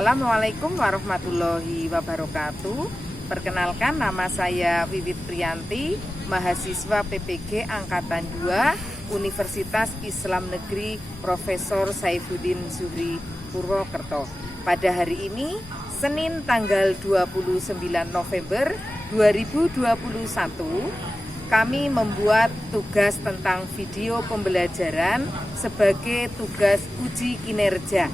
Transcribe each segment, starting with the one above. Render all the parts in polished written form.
Assalamualaikum warahmatullahi wabarakatuh. Perkenalkan, nama saya Wiwit Priyanti, mahasiswa PPG Angkatan 2 Universitas Islam Negeri Profesor Saifuddin Zuhri Purwokerto. Pada hari ini, Senin tanggal 29 November 2021, kami membuat tugas tentang video pembelajaran sebagai tugas uji kinerja,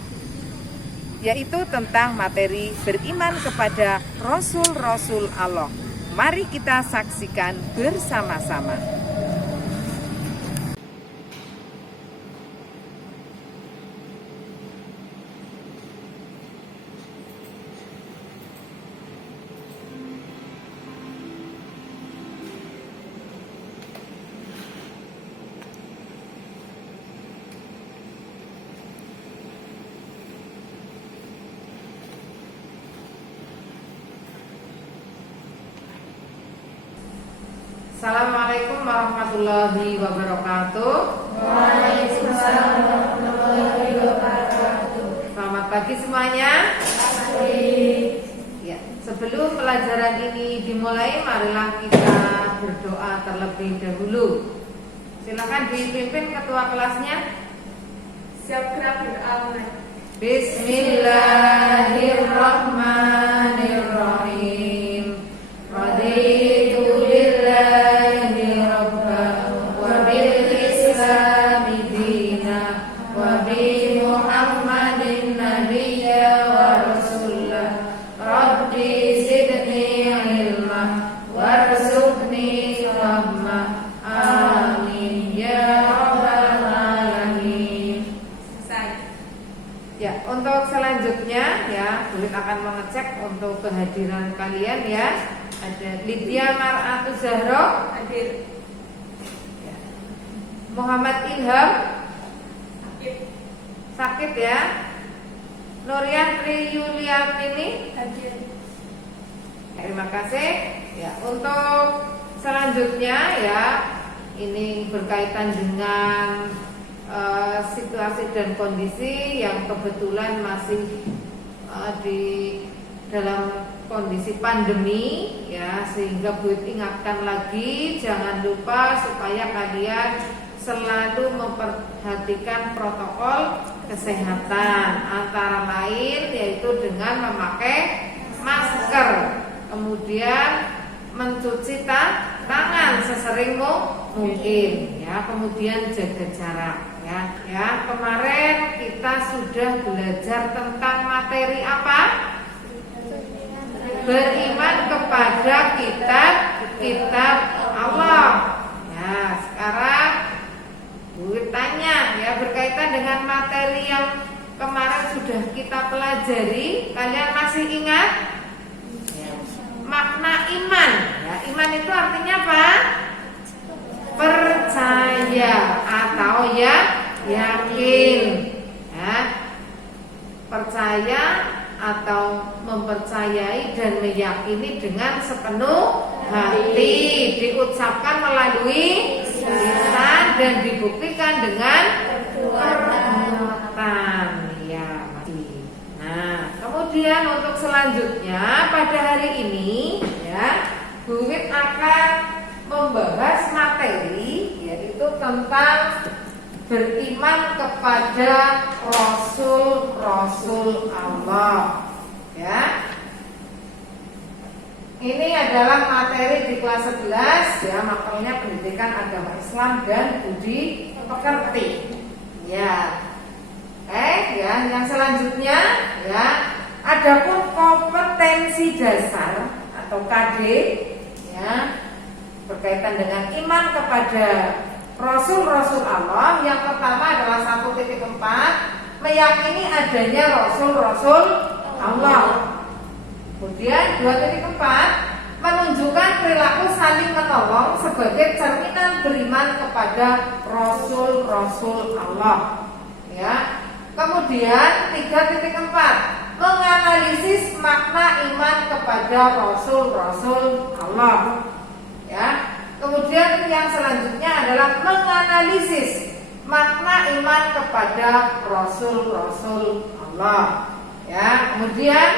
yaitu tentang materi beriman kepada Rasul-Rasul Allah. Mari kita saksikan bersama-sama. Assalamualaikum warahmatullahi wabarakatuh. Waalaikumsalam warahmatullahi wabarakatuh. Selamat pagi semuanya. Ya, sebelum pelajaran ini dimulai, marilah kita berdoa terlebih dahulu. Silakan dipimpin ketua kelasnya. Siap gerak berdoa. Bismillahirrahmanirrahim. Raditu billahi rabban wa bil islami dina wa bi Muhammadin nabiyya wa rasulah. Rabbi zidni ilma warzuqni rahmah. Amin ya rabbal alamin. Selesai. Ya, untuk selanjutnya ya, Bulit akan mengecek untuk kehadiran kalian ya. Ada Lydia Mar'atu Zahro, Hadir. ya. Muhammad Ilham Aktif. sakit ya. Nuriantri Yuliatini Hadir. terima kasih. Ya, untuk selanjutnya ya, ini berkaitan dengan situasi dan kondisi yang kebetulan masih di dalam kondisi pandemi ya, sehingga Bu ingatkan lagi, jangan lupa supaya kalian selalu memperhatikan protokol kesehatan, antara lain yaitu dengan memakai masker, kemudian mencuci tangan sesering mungkin ya, kemudian jaga jarak ya. Kemarin kita sudah belajar tentang materi apa? Beriman kepada kitab Allah. Ya, sekarang Bu tanya ya, berkaitan dengan materi yang kemarin sudah kita pelajari, kalian masih ingat? Makna iman ya, iman itu artinya apa? Percaya atau yakin ya. Percaya atau mempercayai dan meyakini dengan sepenuh hati, diucapkan melalui lisan dan dibuktikan dengan perbuatan ya. Nah, kemudian untuk selanjutnya pada hari ini ya, Bu Wit akan membahas materi yaitu tentang beriman kepada Rasul-Rasul Allah ya. Ini adalah materi di kelas 11 ya, makalnya pendidikan agama Islam dan budi pekerti ya. Ya, yang selanjutnya ya, adapun kompetensi dasar atau KD ya, berkaitan dengan iman kepada Rasul-Rasul Allah. Yang pertama adalah 1.4, meyakini adanya Rasul-Rasul Allah. Kemudian 2.4, menunjukkan perilaku saling menolong sebagai cerminan beriman kepada Rasul-Rasul Allah ya. Kemudian 3.4, menganalisis makna iman kepada Rasul-Rasul Allah ya. Kemudian yang selanjutnya adalah menganalisis makna iman kepada Rasul-Rasul Allah. Ya, kemudian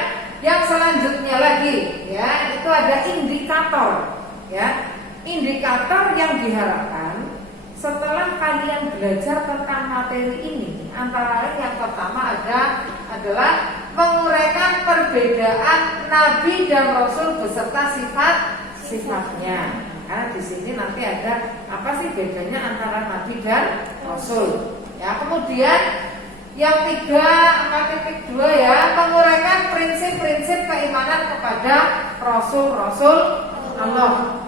yang selanjutnya lagi ya, itu ada indikator ya. Indikator yang diharapkan setelah kalian belajar tentang materi ini, antara lain yang pertama adalah menguraikan perbedaan nabi dan rasul beserta sifat-sifatnya. Karena di sini nanti ada apa sih bedanya antara nabi dan rasul. Ya, kemudian yang 3.2 ya, menguraikan prinsip-prinsip keimanan kepada rasul-rasul Allah.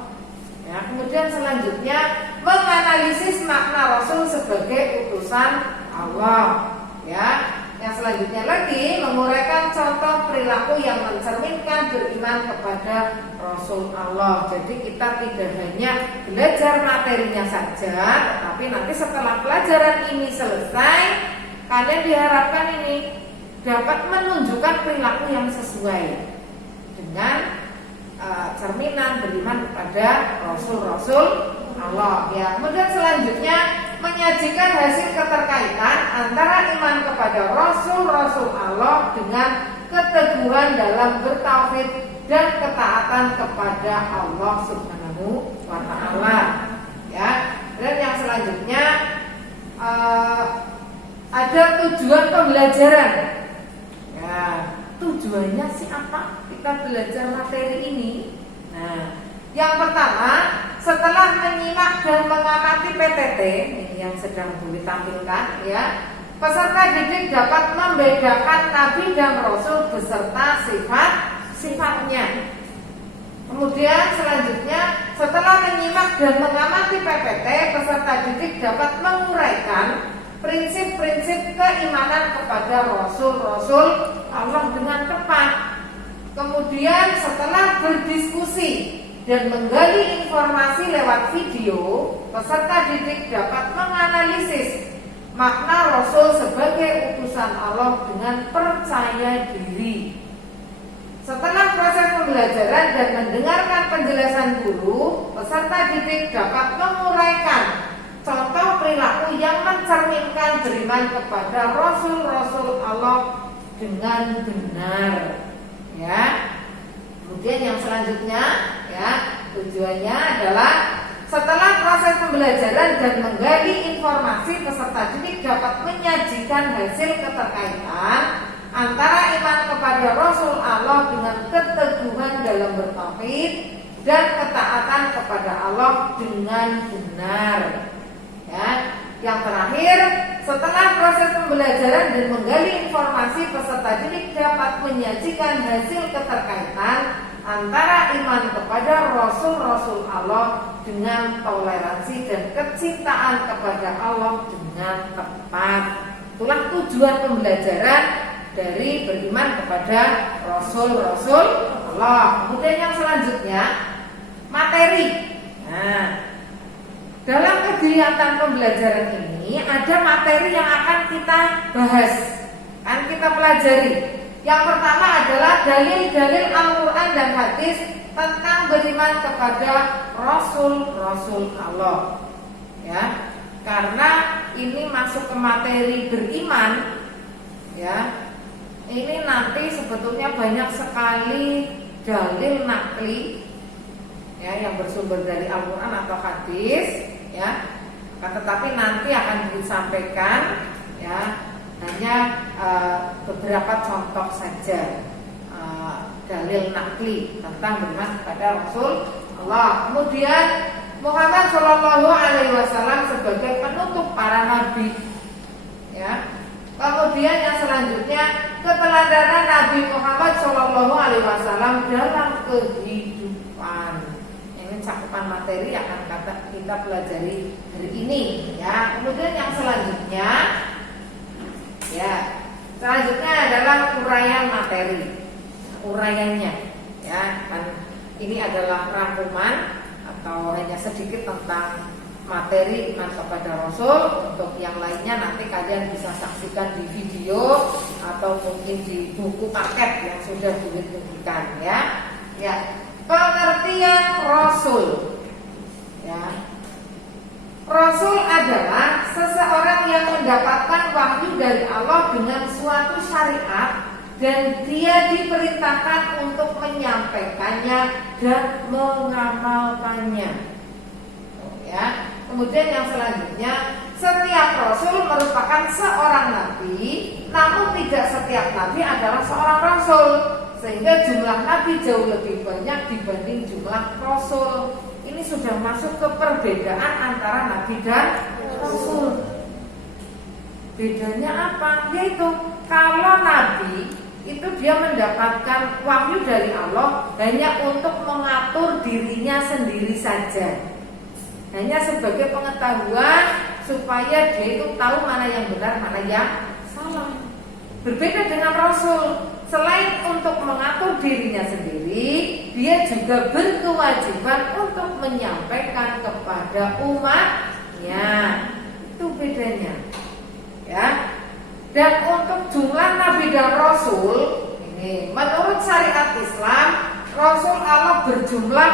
Ya, kemudian selanjutnya menganalisis makna rasul sebagai utusan Allah. Ya, yang selanjutnya lagi menguraikan contoh perilaku yang mencerminkan beriman kepada rasul Allah. Jadi kita tidak hanya belajar materinya saja, tetapi nanti setelah pelajaran ini selesai, kalian diharapkan ini dapat menunjukkan perilaku yang sesuai dengan cerminan beriman kepada rasul-rasul Allah. Ya, kemudian selanjutnya menyajikan hasil keterkaitan antara iman kepada rasul-rasul Allah dengan keteguhan dalam bertauhid dan ketaatan kepada Allah Subhanahu wa taala. Ya, dan yang selanjutnya ada tujuan pembelajaran. Ya, tujuannya sih apa? Kita belajar materi ini. Nah, yang pertama, setelah menyimak dan mengamati PTT ini yang sedang ditampilkan, ya, peserta didik dapat membedakan nabi dan rasul beserta sifat-sifatnya. Kemudian selanjutnya, setelah menyimak dan mengamati PPT, peserta didik dapat menguraikan prinsip-prinsip keimanan kepada rasul-rasul Allah dengan tepat. Kemudian setelah berdiskusi dan menggali informasi lewat video, peserta didik dapat menganalisis makna rasul sebagai utusan Allah dengan percaya diri. Setelah proses pembelajaran dan mendengarkan penjelasan guru, peserta didik dapat menguraikan contoh perilaku yang mencerminkan beriman kepada rasul-rasul Allah dengan benar. Ya. Kemudian yang selanjutnya, ya, tujuannya adalah setelah proses pembelajaran dan menggali informasi, peserta didik dapat menyajikan hasil keterkaitan antara iman kepada Rasul Allah dengan keteguhan dalam bertauhid dan ketaatan kepada Allah dengan benar. Ya, yang terakhir, setelah proses pembelajaran dan menggali informasi, peserta didik dapat menyajikan hasil keterkaitan antara iman kepada Rasul-Rasul Allah dengan toleransi dan kecintaan kepada Allah dengan tepat. Itulah tujuan pembelajaran dari beriman kepada Rasul-Rasul Allah. Kemudian yang selanjutnya, materi. Nah, dalam kegiatan pembelajaran ini ada materi yang akan kita bahas, akan kita pelajari. Yang pertama adalah dalil-dalil Al-Quran dan hadis tentang beriman kepada Rasul-Rasul Allah. Ya, karena ini masuk ke materi beriman, ya, ini nanti sebetulnya banyak sekali dalil nakli, ya, yang bersumber dari Al-Quran atau hadis, ya, tetapi nanti akan disampaikan, ya, hanya beberapa contoh saja dalil nakli tentang beriman kepada Rasul Allah. Kemudian Muhammad Shallallahu Alaihi Wasallam sebagai penutup para nabi, ya. Kemudian yang selanjutnya, keteladanan Nabi Muhammad Shallallahu Alaihi Wasallam dalam kehidupan. Ini cakupan materi yang akan kita pelajari hari ini, ya. Kemudian yang selanjutnya, ya, selanjutnya adalah uraian materi. Uraiannya, ya, kan ini adalah rangkuman atau hanya sedikit tentang materi iman kepada Rasul. Untuk yang lainnya nanti kalian bisa saksikan di video atau mungkin di buku paket yang sudah diberikan, ya. Ya, pengertian Rasul, ya. Rasul adalah seseorang yang mendapatkan wahyu dari Allah dengan suatu syariat dan dia diperintahkan untuk menyampaikannya dan mengamalkannya. Ya. Kemudian yang selanjutnya, setiap rasul merupakan seorang nabi, namun tidak setiap nabi adalah seorang rasul, sehingga jumlah nabi jauh lebih banyak dibanding jumlah rasul. Ini sudah masuk ke perbedaan antara nabi dan rasul. Bedanya apa? Yaitu kalau nabi itu dia mendapatkan wahyu dari Allah hanya untuk mengatur dirinya sendiri saja, hanya sebagai pengetahuan supaya dia itu tahu mana yang benar, mana yang salah. Berbeda dengan rasul, selain untuk mengatur dirinya sendiri, dia juga berkewajiban untuk menyampaikan kepada umatnya. Itu bedanya. Ya. Dan untuk jumlah nabi dan rasul, ini menurut syariat Islam, rasul Allah berjumlah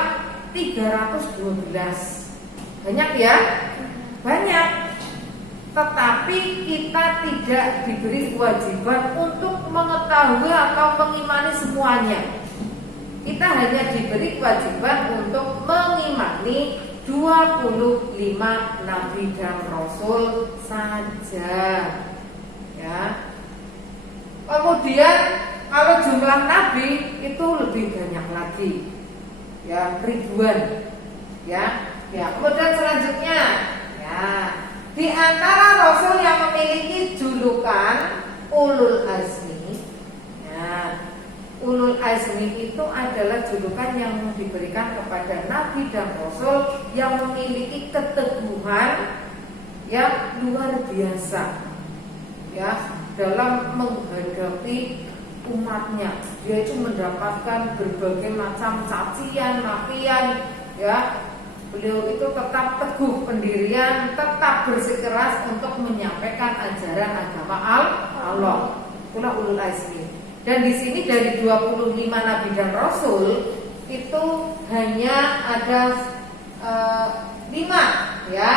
312. Banyak ya? Banyak. Tetapi kita tidak diberi kewajiban untuk mengetahui atau mengimani semuanya. Kita hanya diberi kewajiban untuk mengimani 25 nabi dan rasul saja. Ya. Kemudian kalau jumlah nabi itu lebih banyak lagi. Ya, ribuan. Ya. Kemudian selanjutnya, ya, di antara rasul yang memiliki julukan ulul azmi, ya, ulul azmi itu adalah julukan yang diberikan kepada nabi dan rasul yang memiliki keteguhan yang luar biasa, ya, dalam menghadapi umatnya. Dia itu mendapatkan berbagai macam cacian, makian, ya. Beliau itu tetap teguh pendirian, tetap bersikeras untuk menyampaikan ajaran agama Allah. Itulah ulul azmi. Dan di sini dari 25 nabi dan rasul itu hanya ada 5 ya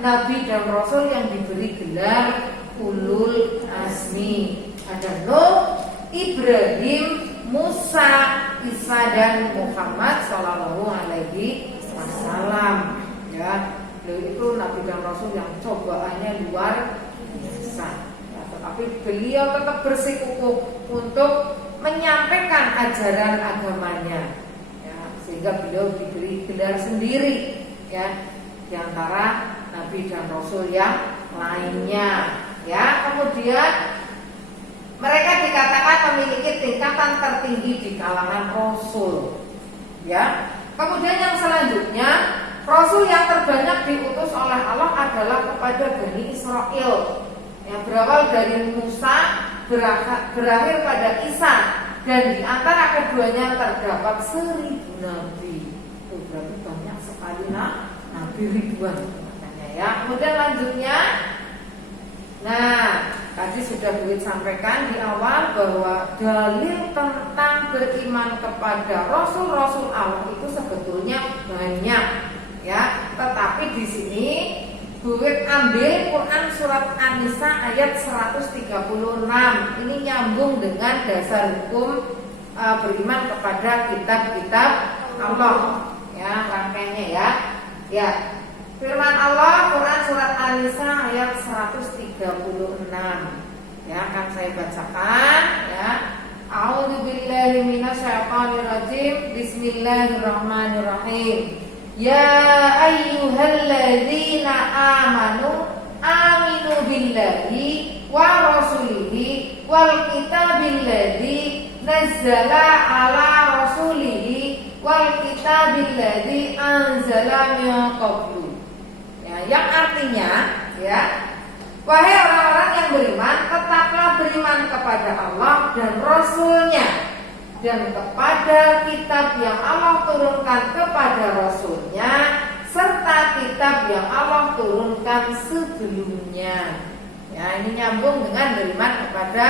nabi dan rasul yang diberi gelar ulul azmi. Ada Nuh, Ibrahim, Musa, Isa dan Muhammad sallallahu alaihi wasallam. Ya, beliau itu nabi dan rasul yang cobaannya luar biasa. Ya, tetapi beliau tetap bersikukuh untuk menyampaikan ajaran agamanya. Ya, sehingga beliau diberi gelar sendiri ya di antara nabi dan rasul yang lainnya. Ya, kemudian mereka dikatakan memiliki tingkatan tertinggi di kalangan rasul. Ya. Kemudian yang selanjutnya, rasul yang terbanyak diutus oleh Allah adalah kepada Bani Israel. Yang berawal dari Musa, berakhir pada Isa, dan di antara keduanya terdapat 1000 nabi. Itu berarti banyak sekali nabi ribuan katanya ya. Kemudian lanjutnya, nah, tadi sudah Buit sampaikan di awal bahwa dalil tentang beriman kepada rasul-rasul Allah itu sebetulnya banyak ya. Tetapi di sini Buit ambil Quran surat An-Nisa ayat 136. Ini nyambung dengan dasar hukum beriman kepada kitab-kitab Allah ya, rangkaiannya ya. Ya. Firman Allah Quran surat An-Nisa ayat 136. Ya, akan saya bacakan ya. A'udzubillahi minasyaitonir rajim. Bismillahirrahmanirrahim. Ya ayyuhalladzina amanu aminu billahi wa rasulihi wal kitabil ladzi nazzala ala rasulihi wal kitabil ladzi anzala min qablu. Yang artinya ya, wahai orang-orang yang beriman, tetaplah beriman kepada Allah dan Rasulnya dan kepada kitab yang Allah turunkan kepada Rasulnya serta kitab yang Allah turunkan sebelumnya. Ya, ini nyambung dengan beriman kepada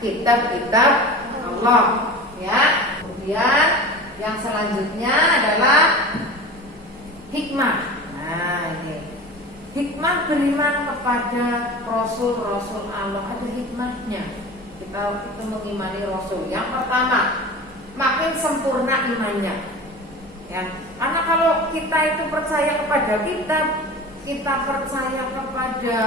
kitab-kitab Allah. Ya, kemudian yang selanjutnya adalah hikmah. Nah, ini hikmah beriman kepada Rasul-Rasul Allah, ada hikmahnya. kita itu mengimani Rasul. Yang pertama, makin sempurna imannya. Ya, karena kalau kita itu percaya kepada kita percaya kepada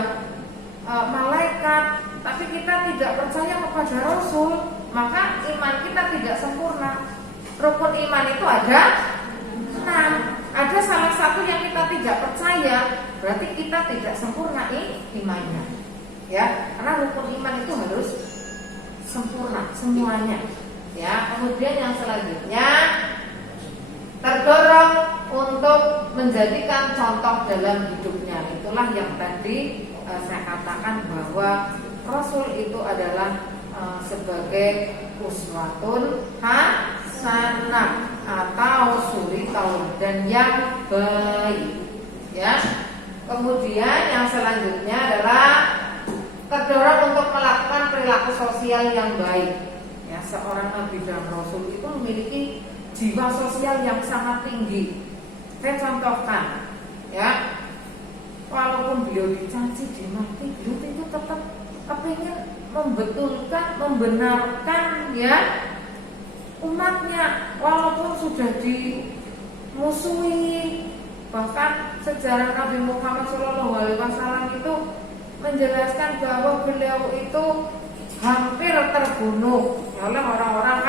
malaikat, tapi kita tidak percaya kepada Rasul, maka iman kita tidak sempurna. Rukun iman itu ada 6. Ada salah satu yang kita tidak percaya, berarti kita tidak sempurna imannya. Ya, karena rukun iman itu harus sempurna semuanya. Ya, kemudian yang selanjutnya terdorong untuk menjadikan contoh dalam hidupnya. Itulah yang tadi saya katakan bahwa Rasul itu adalah sebagai uswatun hasanah atau suri tauladan yang baik. Ya. Kemudian yang selanjutnya adalah terdorong untuk melakukan perilaku sosial yang baik. Ya, seorang nabi dan rasul itu memiliki jiwa sosial yang sangat tinggi. Saya contohkan, ya, walaupun beliau dicaci, dimaki, beliau itu tetap ingin membetulkan, membenarkan, ya, umatnya, walaupun sudah dimusuhi. Bahkan sejarah Nabi Muhammad SAW itu menjelaskan bahwa beliau itu hampir terbunuh oleh orang-orang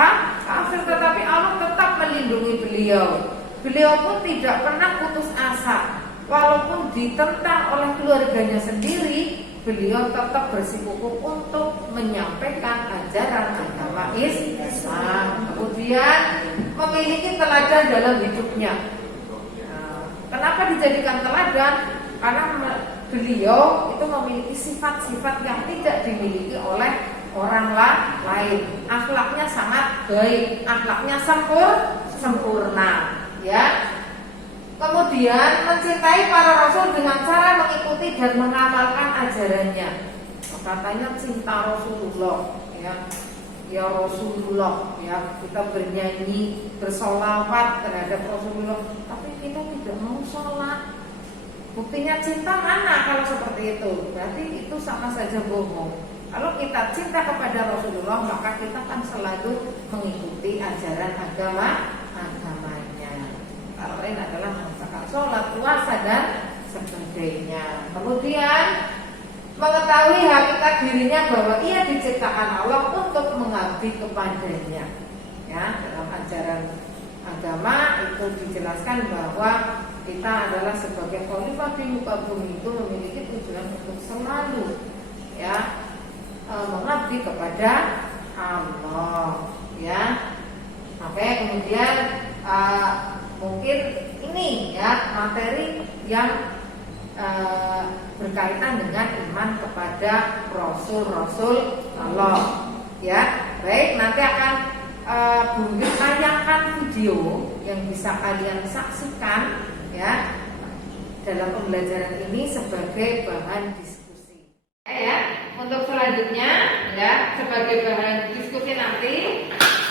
kafir, tetapi Allah tetap melindungi beliau. Beliau pun tidak pernah putus asa, walaupun ditentang oleh keluarganya sendiri, beliau tetap bersikukuh untuk menyampaikan ajaran agama Islam. Kemudian memiliki teladan dalam hidupnya. Kenapa dijadikan teladan? Karena beliau itu memiliki sifat-sifat yang tidak dimiliki oleh orang lain. Akhlaknya sangat baik, akhlaknya sempurna, ya. Kemudian mencintai para rasul dengan cara mengikuti dan mengamalkan ajarannya. Katanya cinta Rasulullah, ya Rasulullah, ya, kita bernyanyi, bersolawat terhadap Rasulullah, tapi kita tidak mau sholat. Buktinya cinta mana kalau seperti itu? Berarti itu sama saja bohong. Kalau kita cinta kepada Rasulullah, maka kita akan selalu mengikuti ajaran agamanya. Kalau lain adalah mengerjakan sholat, puasa dan sebagainya. Kemudian mengetahui hakikat dirinya bahwa ia diciptakan Allah untuk mengabdi kepadanya. Ya, dalam ajaran agama itu dijelaskan bahwa kita adalah sebagai khalifah di muka bumi itu memiliki tujuan untuk selalu, ya, mengabdi kepada Allah, ya. Oke, kemudian mungkin ini, ya, materi yang berkaitan dengan iman kepada Rasul Allah, ya. Baik, nanti akan Bunda tayangkan video yang bisa kalian saksikan, ya, dalam pembelajaran ini sebagai bahan diskusi. Ya, untuk selanjutnya, ya, sebagai bahan diskusi nanti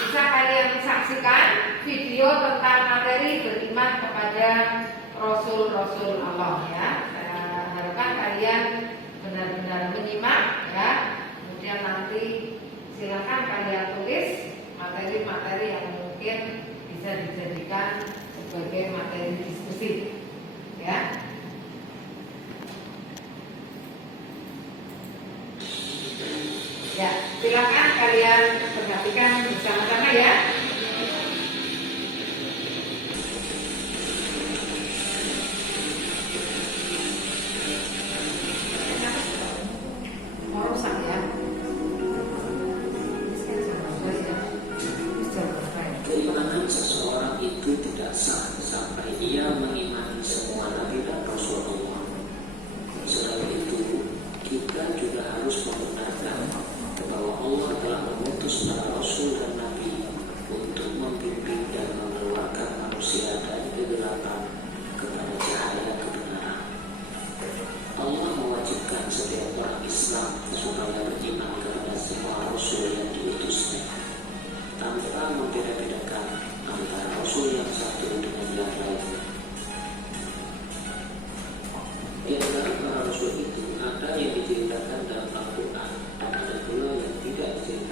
bisa kalian saksikan video tentang materi beriman kepada Rasul Allah, ya. Saya harapkan kalian benar-benar menyimak, ya. Kemudian nanti silakan kalian tulis materi-materi yang mungkin bisa dijadikan sebagai materi diskusi, ya. Ya, silakan kalian perhatikan bersama-sama, ya. Mau rusak, ya. Keimanan seseorang itu tidak sah sampai ia mengimani semua nabi dan rasul Allah. Selain itu, kita juga harus membenarkan bahwa Allah telah mengutus para rasul dan nabi untuk membimbing dan mengeluarkan manusia dari kegelapan kepada cahaya kebenaran. Allah mewajibkan setiap orang Islam supaya beriman kepada semua rasul yang diutusnya, tanpa membeda-bedakan antara rasul yang satu dengan yang lain. Di antara para rasul itu ada yang diceritakan dalam Al-Quran dan ada pula yang tidak diceritakan.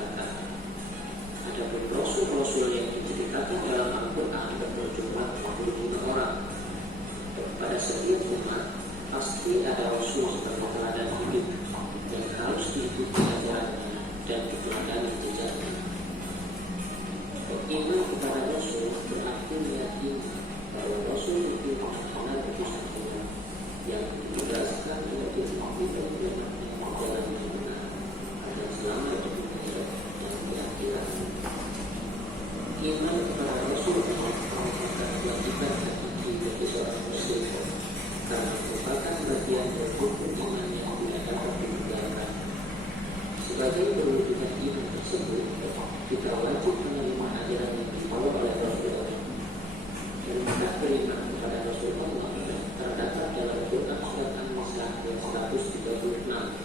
kita wajib menerima ajaran yang dibawa oleh Rasulullah. Dan kita beriman kepada Rasulullah terdapat dalam Quran surat An-Nisa ayat 136.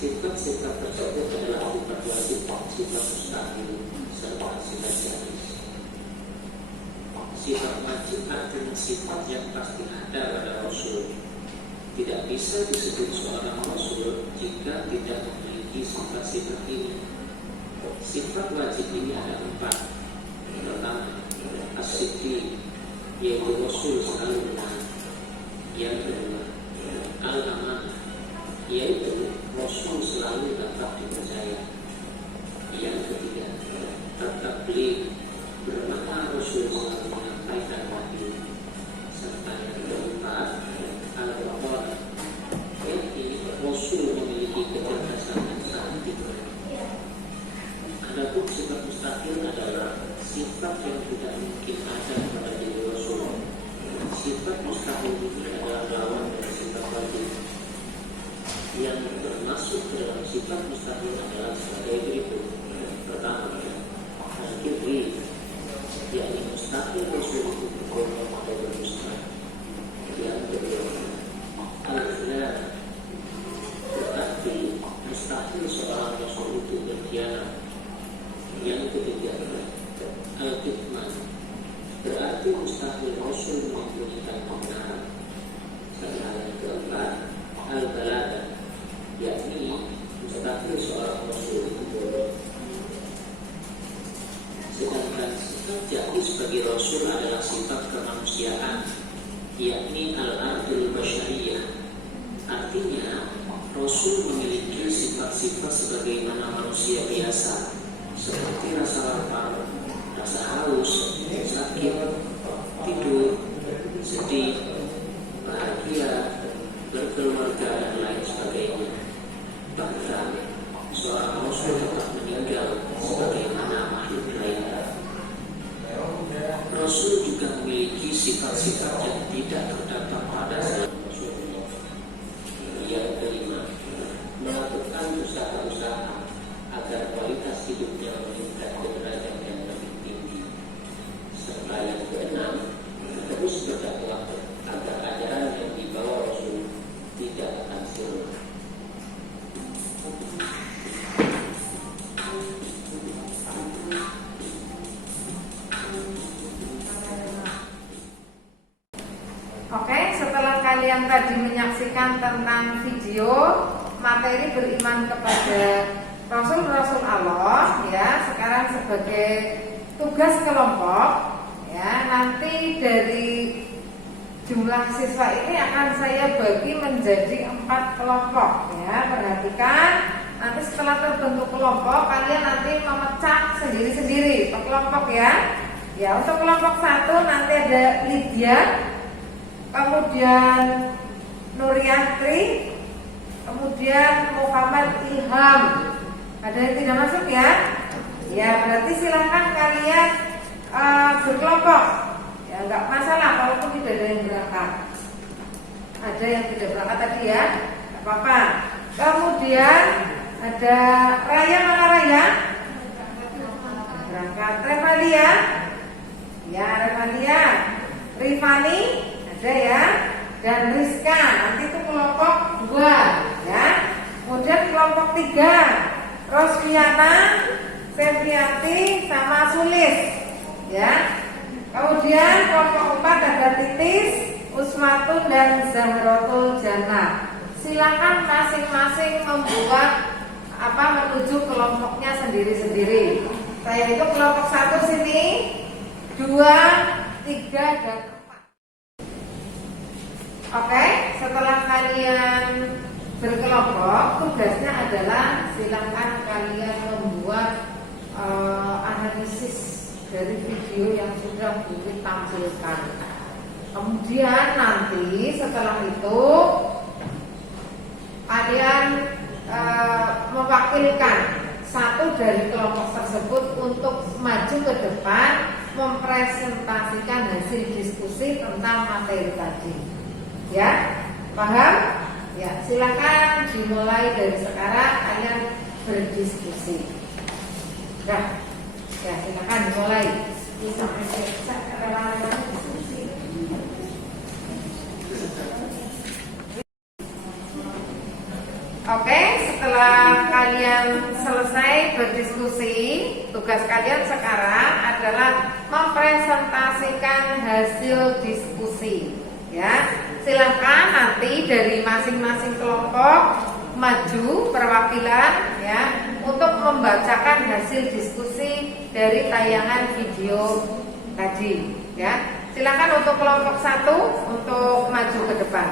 Sifat-sifat tersebut adalah sifat wajib, sifat mustahil, serta sifat jais. Sifat wajib artinya sifat yang pasti ada pada Rasul. Tidak bisa disebut seorang Rasul jika tidak memiliki sifat-sifat ini. Sifat wajib ini ada 4. Pertama, as-siddiq, yaitu Rasul selalu benar. Yang kedua, al-amanah, yaitu Rasul selalu dapat dipercaya. Yang ketiga, at-tabligh, bermakna Rasul selalu menyampaikan wahyu. Serta yang keempat, al-baqarah, yakni Rasul memiliki kecerdasan yang sangat tinggi. Adapun sifat mustahil adalah sifat yang tidak mungkin ada pada diri Rasul. Sifat mustahil ini adalah lawan dari sifat wajib. Yang termasuk dalam sifat mustahil adalah sebagai berikut. Pertama, al-kibri, yakni mustahil Rasul itu berbohong atau berdusta. Yang kedua, al-khilaf, berarti mustahil seorang Rasul itu berkhianat. Yang ketiga, al-kitman, berarti mustahil Rasul menyembunyikan kebenaran. Serta yang keempat, al-balaghah, yakni mustahil seorang Rasul itu bodoh. Sedangkan sifat jais bagi Rasul adalah sifat kemanusiaan, yakni al-ardul basyariyah. Artinya Rasul memiliki sifat-sifat sebagaimana manusia biasa, seperti rasa lapar, rasa haus, sakit, tidur, sedih, bahagia, berkeluarga, dan lain sebagainya. Bahkan seorang Rasul tetap meninggal sebagaimana makhluk lainnya. Rasul juga memiliki sifat-sifat yang tidak terdapat pada selain Rasulullah. Yang kelima, melakukan usaha-usaha agar kualitas hidupnya meningkat ke derajat yang menyaksikan tentang video materi beriman kepada Rasul-Rasul Allah ya. Sekarang sebagai tugas kelompok ya, nanti dari jumlah siswa ini akan saya bagi menjadi 4 kelompok ya. Perhatikan, nanti setelah terbentuk kelompok kalian nanti memecah sendiri-sendiri per kelompok ya. Ya, untuk kelompok 1 nanti ada Lydia, kemudian Nuriantri, kemudian Muhammad Ilham. Ada yang tidak masuk ya? Ya, berarti silahkan kalian berkelompok. Ya, enggak masalah walaupun tidak ada yang berangkat. Ada yang tidak berangkat tadi ya, enggak apa-apa. Kemudian ada Raya, mana Raya? Berangkat. Revalia? Ya, Revalia. Rifani? Ada ya. Dan Rizka, nanti itu kelompok 2 ya. Kemudian kelompok 3 Rosviana, Febrianti, sama Sulis ya. Kemudian kelompok 4 ada Titis, Usmatun, dan Zahrotul Jannah. Silakan masing-masing membuat menuju kelompoknya sendiri-sendiri. Saya itu kelompok 1 sini, 2, 3, dan 4. Oke, setelah kalian berkelompok, tugasnya adalah silakan kalian membuat analisis dari video yang sudah ditampilkan. Kemudian nanti setelah itu kalian mewakilkan satu dari kelompok tersebut untuk maju ke depan mempresentasikan hasil diskusi tentang materi tadi. Ya, paham? Ya, silakan dimulai dari sekarang kalian berdiskusi. Nah, ya silakan dimulai. Bisa diskusi. Oke, setelah kalian selesai berdiskusi, tugas kalian sekarang adalah mempresentasikan hasil diskusi. Ya, silakan nanti dari masing-masing kelompok maju perwakilan ya untuk membacakan hasil diskusi dari tayangan video tadi. Ya, silakan untuk kelompok 1 untuk maju ke depan.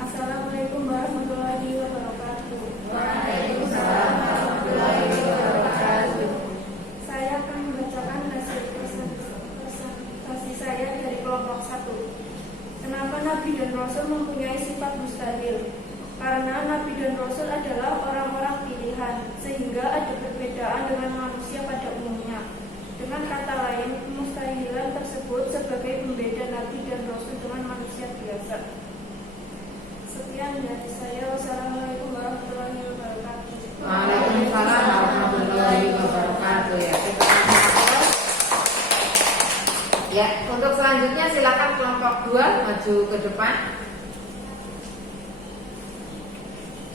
Assalamualaikum warahmatullahi wabarakatuh. Waalaikumsalam warahmatullahi wabarakatuh. Saya akan membacakan hasil presentasi saya dari kelompok 1. Kenapa Nabi dan Rasul mempunyai sifat mustahil? Karena Nabi dan Rasul adalah orang-orang pilihan, sehingga ada perbedaan dengan manusia pada umumnya. Dengan kata lain, kemustahilan tersebut sebagai pembeda Nabi dan Rasul dengan manusia biasa. Sekian dari saya. Wassalamualaikum warahmatullahi wabarakatuh. Waalaikumsalam warahmatullahi wabarakatuh. Ya, untuk selanjutnya silakan kelompok 2 maju ke depan.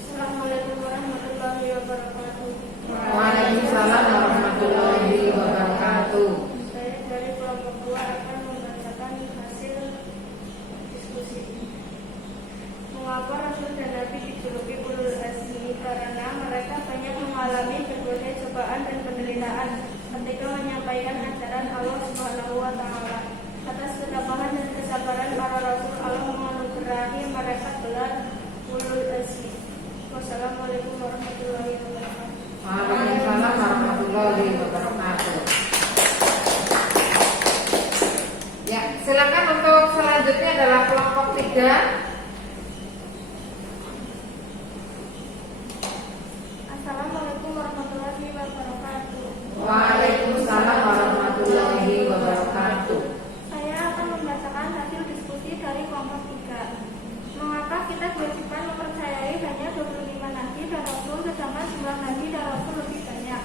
Assalamualaikum warahmatullahi wabarakatuh. Waalaikumsalam warahmatullahi wabarakatuh. Saya dari kelompok 2 akan membacakan hasil diskusi. Mengapa Rasul dan Nabi dijuluki ulul azmi? Karena mereka banyak mengalami berbagai cobaan dan penderitaan ketika menyampaikan ajaran Allah Subhanahu wa Ta'ala. Atas ketabahan dan kesabaran para Rasul, Allah menganugerahi mereka gelar ulul azmi. Wassalamualaikum warahmatullahi wabarakatuh. Waalaikumsalam warahmatullahi wabarakatuh. Ya, silakan untuk selanjutnya adalah kelompok 3. Assalamualaikum warahmatullahi wabarakatuh. Waalaikumsalam warahmatullahi wabarakatuh. Saya akan membacakan hasil diskusi dari kelompok 3. Mengapa kita diwajibkan mempercayai hanya 25 nabi dan rasul sedangkan jumlah nabi dan rasul lebih banyak?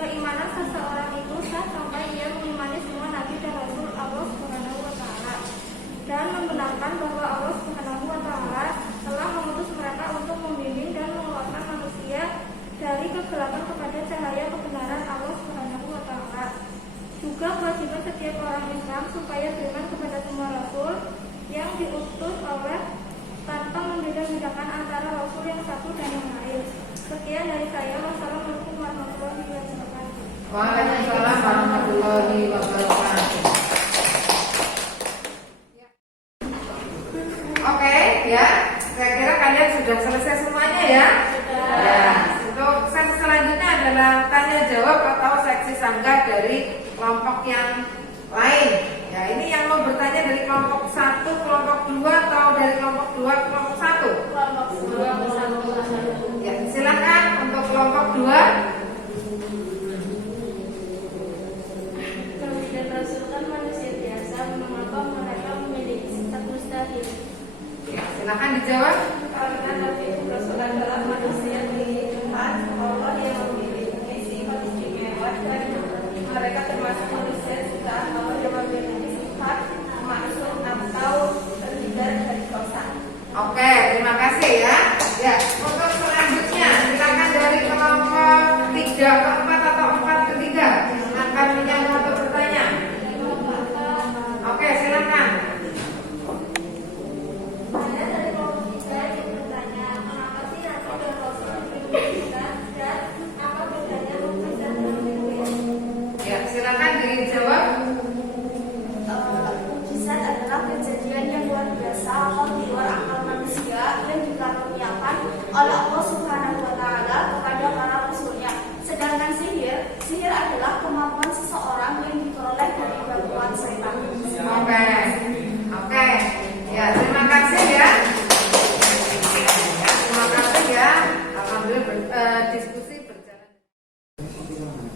Keimanan seseorang itu sah sampai ia mengimani semua nabi dan rasul Allah Subhanahu wa Ta'ala dan membenarkan bahwa Allah Subhanahu wa Ta'ala telah mengutus mereka untuk membimbing dan mengeluarkan manusia dari kegelapan supaya beriman kepada semua rasul yang diutus oleh tanpa membeda-bedakan antara rasul yang satu dan yang lain. Sekian dari saya. Wassalamualaikum warahmatullahi wabarakatuh. Waalaikumsalam warahmatullahi wabarakatuh. Oke, ya. Saya kira kalian sudah selesai semuanya ya. Ya. Untuk sesi selanjutnya adalah tanya jawab atau seksi sanggah dari kelompok yang lain. Ya, ini yang mau bertanya dari kelompok 1, kelompok 2 atau dari kelompok 2 ke kelompok 1? Kelompok 2. Ya, silakan untuk kelompok 2. Nabi dan Rasul kan manusia biasa, mengapa mereka memiliki sifat mustahil? Ya, silakan dijawab. Karena Nabi dan Rasul adalah manusia dari Tuhan Allah yang memiliki sifat istimewa dan mereka termasuk manusia jutaan Allah yang memiliki sifat maksum atau terhindar dari dosa. Oke, terima kasih ya. Ya, untuk selanjutnya silakan dari kelompok 3 ke 4 atau 4 ke 3 akan menyambut untuk bertanya. Oke, silakan. Saya dari kelompok 3 yang bertanya, kenapa sih Nabi dan Rasul diberikan dan apa bedanya mukjizat dan nubuat? Ya, silakan dijawab. Mukjizat adalah kejadian yang luar biasa atau di luar akal manusia yang dikaruniakan oleh Allah Subhanahu wa Ta'ala kepada para rasulnya. Sedangkan sihir adalah kemampuan seseorang yang diperoleh dari bantuan setan. Oke. Oke. Ya, terima kasih ya. Terima kasih ya. Alhamdulillah diskusi berjalan.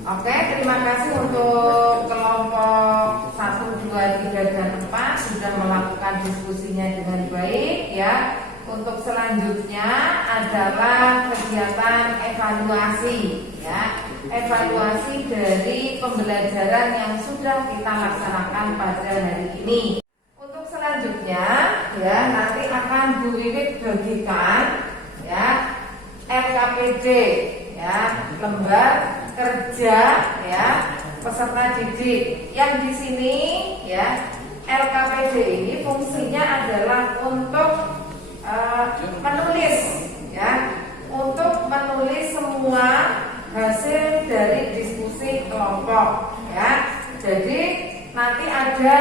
Oke, terima kasih untuk kelompok 1, 2, 3, dan 4 sudah melakukan diskusinya dengan baik ya. Untuk selanjutnya adalah kegiatan evaluasi ya. Evaluasi dari pembelajaran yang sudah kita laksanakan pada hari ini. Untuk selanjutnya ya, nanti akan Bu Wiwit bagikan ya LKPD ya, lembar kerja ya peserta didik. Yang di sini ya, LKPD ini fungsinya adalah untuk menulis ya, untuk menulis semua hasil dari diskusi kelompok ya. Jadi nanti ada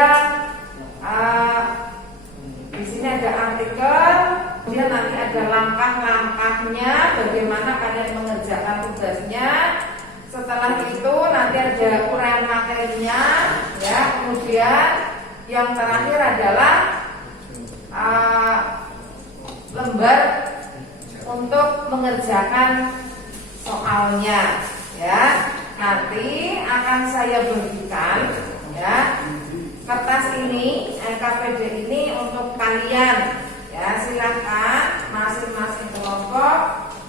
di sini ada artikel, kemudian nanti ada langkah-langkahnya bagaimana kalian mengerjakan tugasnya. Setelah itu nanti ada uraian materinya ya. Kemudian yang terakhir adalah lembar untuk mengerjakan soalnya ya. Nanti akan saya bagikan ya kertas ini, LKPD ini untuk kalian ya. Silakan masing-masing kelompok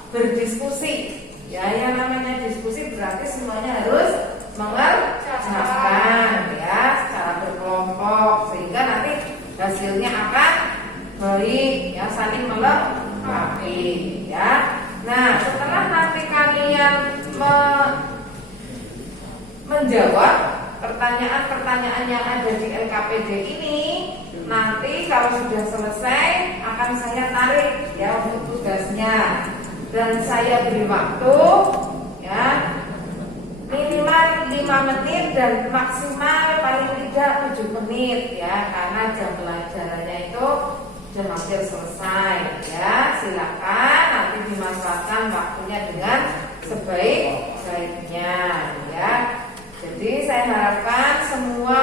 berdiskusi ya. Yang namanya diskusi berarti semuanya harus mengerjakan ya secara berkelompok sehingga nanti hasilnya akan baik ya, saling melengkapi ya. Nah, setelah nanti kalian menjawab pertanyaan-pertanyaan yang ada di LKPD ini, nanti kalau sudah selesai akan saya tarik ya untuk tugasnya, dan saya beri waktu ya minimal 5 menit dan maksimal paling tidak 7 menit ya, karena jam pelajarannya itu sudah hampir selesai ya. Silakan nanti dimanfaatkan waktunya dengan sebaik-baiknya ya. Jadi saya harapkan semua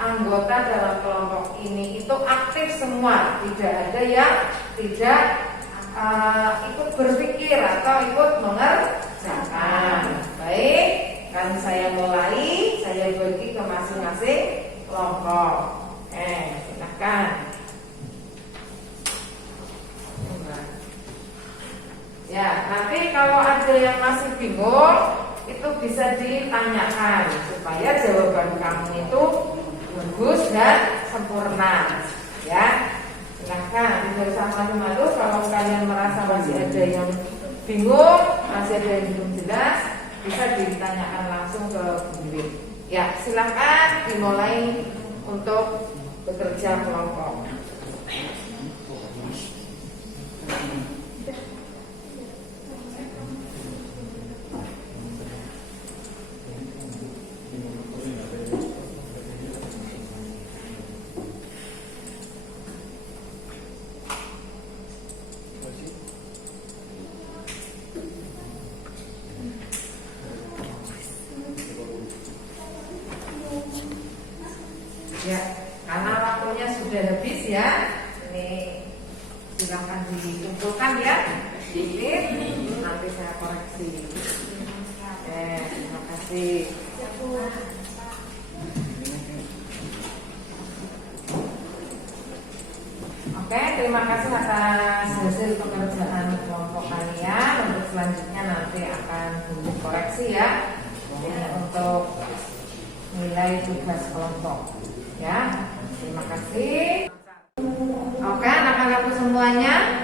anggota dalam kelompok ini itu aktif semua, tidak ada yang tidak ikut berpikir atau ikut mengerjakan. Baik, kan saya mulai, saya bagi ke masing-masing kelompok. Silakan. Ya, nanti kalau ada yang masih bingung itu bisa ditanyakan supaya jawaban kamu itu bagus dan sempurna ya. Silakan, tidak usah malu-malu kalau kalian merasa masih ada yang bingung, masih ada yang belum jelas, bisa ditanyakan langsung ke Bu Wiwit. Ya, silakan dimulai untuk bekerja kelompok. Ya, karena waktunya sudah habis ya. Ini silakan dikumpulkan ya. Sedikit, nanti saya koreksi. Terima kasih. Oke, terima kasih atas hasil pekerjaan kelompok kalian. Untuk selanjutnya nanti akan dikoreksi ya. Ini untuk nilai tugas kelompok. Ya, terima kasih. Oke, anak-anakku semuanya,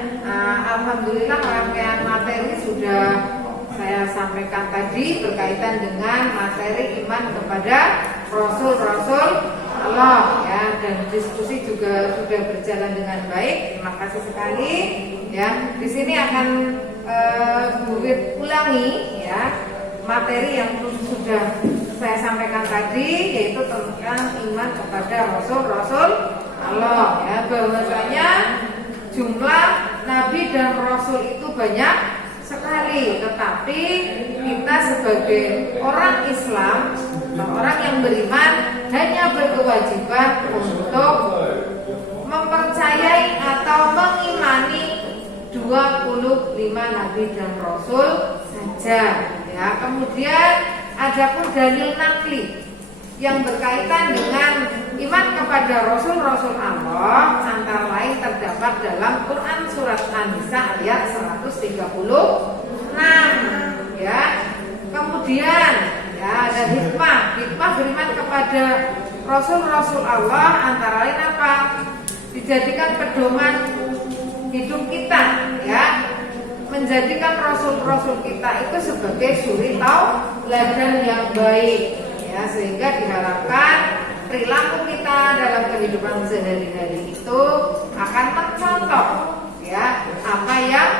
alhamdulillah rangkaian materi sudah saya sampaikan tadi berkaitan dengan materi iman kepada Rasul-Rasul Allah ya, dan diskusi juga sudah berjalan dengan baik. Terima kasih sekali ya. Di sini akan Bu Wit ulangi ya materi yang sudah saya sampaikan tadi, yaitu tentang iman kepada Rasul-Rasul Allah ya, bahwasanya jumlah nabi dan rasul itu banyak sekali, tetapi kita sebagai orang Islam, orang yang beriman, hanya berkewajiban untuk mempercayai atau mengimani 25 nabi dan rasul saja ya. Kemudian adapun dalil nakli yang berkaitan dengan iman kepada Rasul-Rasul Allah, antara lain terdapat dalam Quran surat An-Nisa ayat 136 ya. Kemudian ya ada hikmah beriman kepada Rasul-Rasul Allah, antara lain apa? Dijadikan pedoman hidup kita ya, menjadikan Rasul-Rasul kita itu sebagai suri tauladan yang baik ya, sehingga diharapkan perilaku kita dalam kehidupan sehari-hari itu akan mencontoh ya apa yang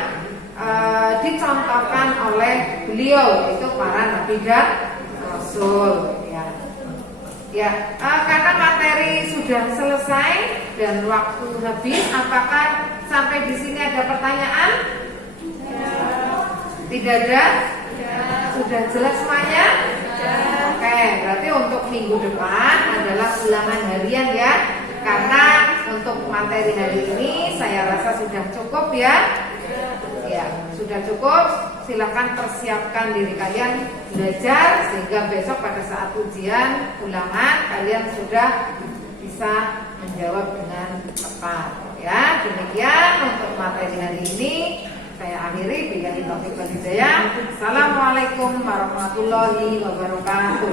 dicontohkan oleh beliau, itu para nabi dan rasul ya. Karena materi sudah selesai dan waktu habis, apakah sampai di sini ada pertanyaan? Tidak ada? Sudah jelas semuanya? Oke, berarti untuk minggu depan adalah ulangan harian ya. Karena untuk materi hari ini saya rasa sudah cukup ya. Ya, sudah cukup. Silakan persiapkan diri kalian belajar sehingga besok pada saat ujian ulangan kalian sudah bisa menjawab dengan tepat ya. Demikian untuk materi hari ini. Saya akhiri, billahi taufiq wal hidayah. Assalamualaikum warahmatullahi wabarakatuh.